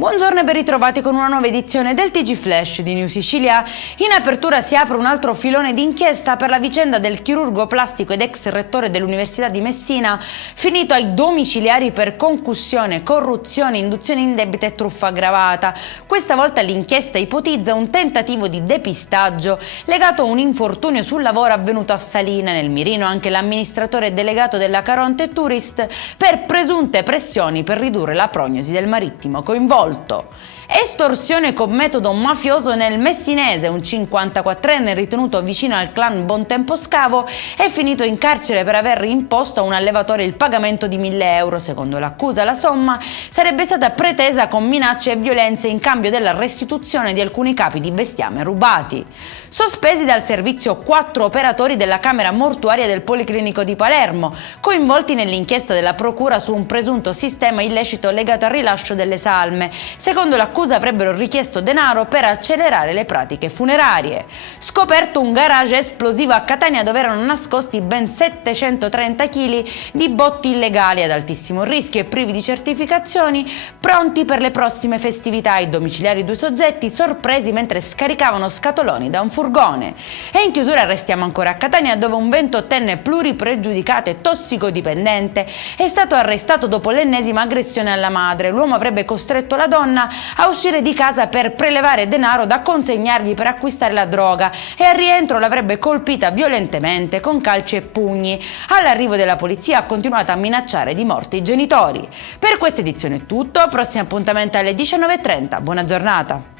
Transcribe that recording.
Buongiorno e ben ritrovati con una nuova edizione del TG Flash di New Sicilia. In apertura si apre un altro filone d'inchiesta per la vicenda del chirurgo plastico ed ex rettore dell'Università di Messina, finito ai domiciliari per concussione, corruzione, induzione indebita e truffa aggravata. Questa volta l'inchiesta ipotizza un tentativo di depistaggio legato a un infortunio sul lavoro avvenuto a Salina. Nel mirino anche l'amministratore delegato della Caronte Tourist per presunte pressioni per ridurre la prognosi del marittimo coinvolto. Estorsione con metodo mafioso nel Messinese. Un 54enne ritenuto vicino al clan Bontempo Scavo è finito in carcere per aver imposto a un allevatore il pagamento di 1.000 euro. Secondo l'accusa, la somma sarebbe stata pretesa con minacce e violenze in cambio della restituzione di alcuni capi di bestiame rubati. Sospesi dal servizio 4 operatori della Camera Mortuaria del Policlinico di Palermo, coinvolti nell'inchiesta della Procura su un presunto sistema illecito legato al rilascio delle salme. Secondo l'accusa avrebbero richiesto denaro per accelerare le pratiche funerarie. Scoperto un garage esplosivo a Catania dove erano nascosti ben 730 kg di botti illegali ad altissimo rischio e privi di certificazioni, pronti per le prossime festività. I domiciliari due soggetti sorpresi mentre scaricavano scatoloni da un furgone. E in chiusura restiamo ancora a Catania, dove un 28enne pluripregiudicato e tossicodipendente è stato arrestato dopo l'ennesima aggressione alla madre. L'uomo avrebbe costretto la donna a uscire di casa per prelevare denaro da consegnargli per acquistare la droga e al rientro l'avrebbe colpita violentemente con calci e pugni. All'arrivo della polizia ha continuato a minacciare di morte i genitori. Per questa edizione è tutto, prossimo appuntamento alle 19:30. Buona giornata.